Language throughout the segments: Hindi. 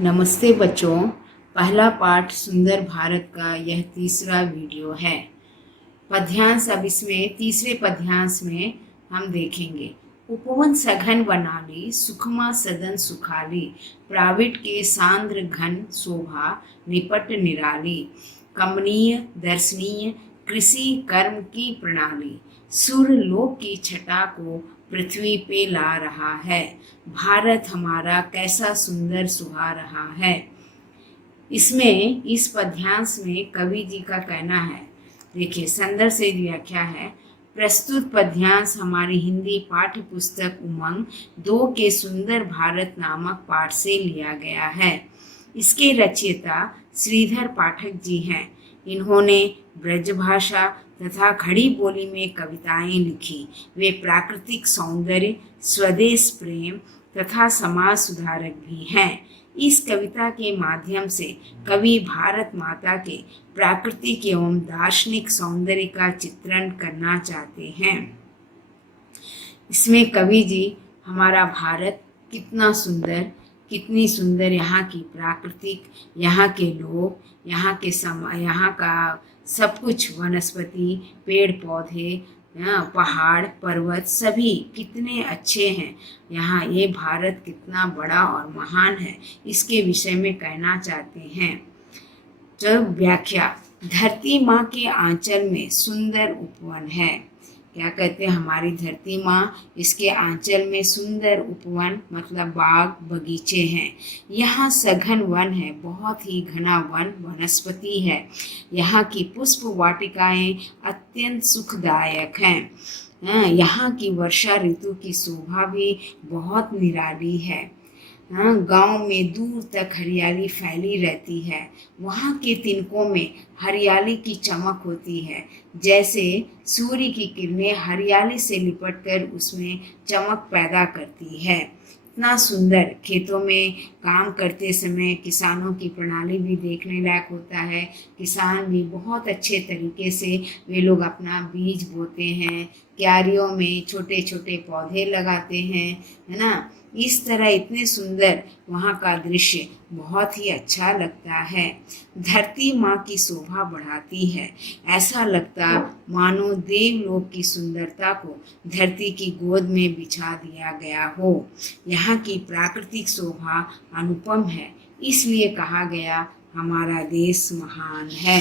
नमस्ते बच्चों। पहला पाठ सुंदर भारत का यह तीसरा वीडियो है। पद्यांश अब इसमें तीसरे पद्यांश में हम देखेंगे। उपवन सघन वनाली सुखमा सदन सुखाली, प्राविट के सांद्र घन शोभा निपट निराली, कमनीय दर्शनीय कृषि कर्म की प्रणाली, सुर लोक की छटा को पृथ्वी पे ला रहा है। भारत हमारा कैसा सुंदर सुहा रहा है। इसमें इस पद्यांश में कवि जी का कहना है, देखिए संदर्भ से व्याख्या है। प्रस्तुत पद्यांश हमारी हिंदी पाठ्य पुस्तक उमंग 2 के सुंदर भारत नामक पाठ से लिया गया है। इसके रचयिता श्रीधर पाठक जी हैं। इन्होंने ब्रजभाषा तथा खड़ी बोली में कविताएं लिखी। वे प्राकृतिक सौंदर्य, स्वदेश प्रेम तथा समाज सुधारक भी हैं। इस कविता के माध्यम से कवि भारत माता के प्राकृतिक एवं दार्शनिक सौंदर्य का चित्रण करना चाहते हैं। इसमें कवि जी हमारा भारत कितना सुंदर, कितनी सुंदर यहाँ की प्राकृतिक, यहाँ के लोग, यहाँ के यहाँ का सब कुछ, वनस्पति, पेड़ पौधे, पहाड़ पर्वत सभी कितने अच्छे हैं। यहाँ ये भारत कितना बड़ा और महान है, इसके विषय में कहना चाहते हैं। जब व्याख्या, धरती माँ के आंचल में सुंदर उपवन है। क्या कहते हैं, हमारी धरती माँ, इसके आंचल में सुंदर उपवन मतलब बाग बगीचे हैं। यहाँ सघन वन है, बहुत ही घना वन वनस्पति है। यहाँ की पुष्प वाटिकाएं अत्यंत सुखदायक हैं। यहाँ की वर्षा ऋतु की शोभा भी बहुत निराली है। गांव में दूर तक हरियाली फैली रहती है। वहाँ के तिनकों में हरियाली की चमक होती है, जैसे सूर्य की किरणें हरियाली से लिपटकर उसमें चमक पैदा करती है। इतना सुंदर खेतों में काम करते समय किसानों की प्रणाली भी देखने लायक होता है। किसान भी बहुत अच्छे तरीके से वे लोग अपना बीज बोते हैं, क्यारियों में छोटे छोटे पौधे लगाते हैं, है ना। इस तरह इतने सुंदर वहाँ का दृश्य बहुत ही अच्छा लगता है। धरती माँ की शोभा बढ़ाती है। ऐसा लगता मानो देवलोक की सुंदरता को धरती की गोद में बिछा दिया गया हो। यहाँ की प्राकृतिक शोभा अनुपम है, इसलिए कहा गया हमारा देश महान है।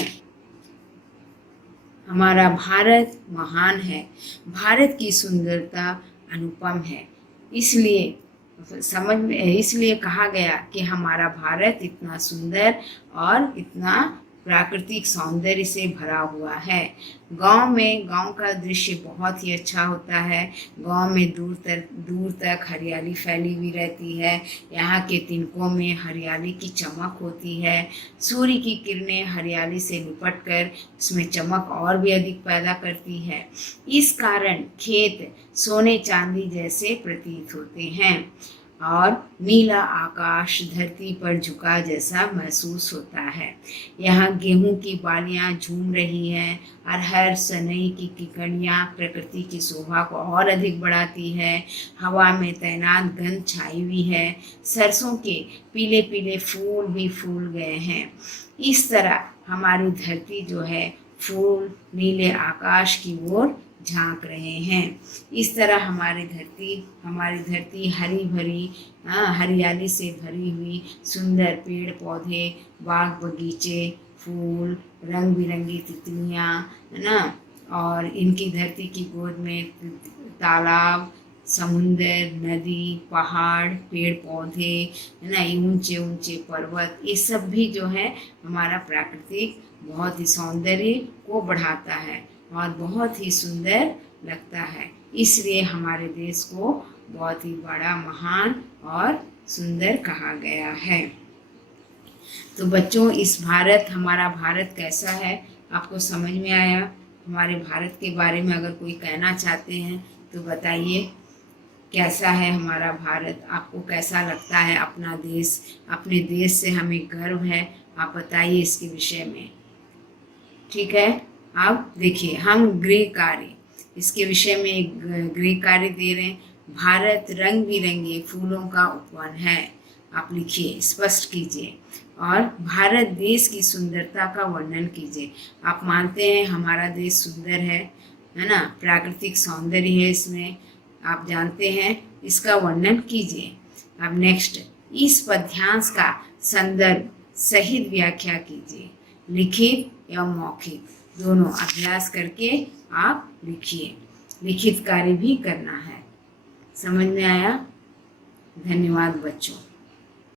हमारा भारत महान है। भारत की सुंदरता अनुपम है, इसलिए इसलिए कहा गया कि हमारा भारत इतना सुंदर और इतना प्राकृतिक सौंदर्य से भरा हुआ है। गांव का दृश्य बहुत ही अच्छा होता है। गांव में दूर तक हरियाली फैली हुई रहती है। यहाँ के तिनकों में हरियाली की चमक होती है। सूर्य की किरणें हरियाली से लिपट कर उसमें चमक और भी अधिक पैदा करती है। इस कारण खेत सोने चांदी जैसे प्रतीत होते हैं और नीला आकाश धरती पर झुका जैसा महसूस होता है। यहाँ गेहूं की बालियां झूम रही हैं। अरहर सनई की किकड़ियाँ प्रकृति की शोभा को और अधिक बढ़ाती है। हवा में तैनात गंध छाई हुई है। सरसों के पीले पीले फूल भी फूल गए हैं। इस तरह हमारी धरती जो है फूल नीले आकाश की ओर झांक रहे हैं। इस तरह हमारी धरती हरी भरी हरियाली से भरी हुई, सुंदर पेड़ पौधे, बाग बगीचे, फूल, रंग बिरंगी तितलियाँ, है ना। और इनकी धरती की गोद में तालाब, समुंदर, नदी, पहाड़, पेड़ पौधे, है ना, ऊंचे ऊंचे पर्वत, ये सब भी जो है हमारा प्राकृतिक बहुत ही सौंदर्य को बढ़ाता है और बहुत ही सुंदर लगता है। इसलिए हमारे देश को बहुत ही बड़ा, महान और सुंदर कहा गया है। तो बच्चों, हमारा भारत कैसा है आपको समझ में आया? हमारे भारत के बारे में अगर कोई कहना चाहते हैं तो बताइए, कैसा है हमारा भारत? आपको कैसा लगता है अपना देश? अपने देश से हमें गर्व है, आप बताइए इसके विषय में। ठीक है, अब देखिए हम गृह कार्य, इसके विषय में एक गृह कार्य दे रहे हैं। भारत रंग बिरंगे फूलों का उपवन है। आप लिखिए, स्पष्ट कीजिए। और भारत देश की सुंदरता का वर्णन कीजिए। आप मानते हैं हमारा देश सुंदर है ना, प्राकृतिक सौंदर्य है इसमें, आप जानते हैं, इसका वर्णन कीजिए। अब नेक्स्ट, इस पद्यांश का संदर्भ सहित व्याख्या कीजिए। लिखित एवं मौखिक दोनों अभ्यास करके आप लिखिए। लिखित कार्य भी करना है। समझ में आया? धन्यवाद बच्चों।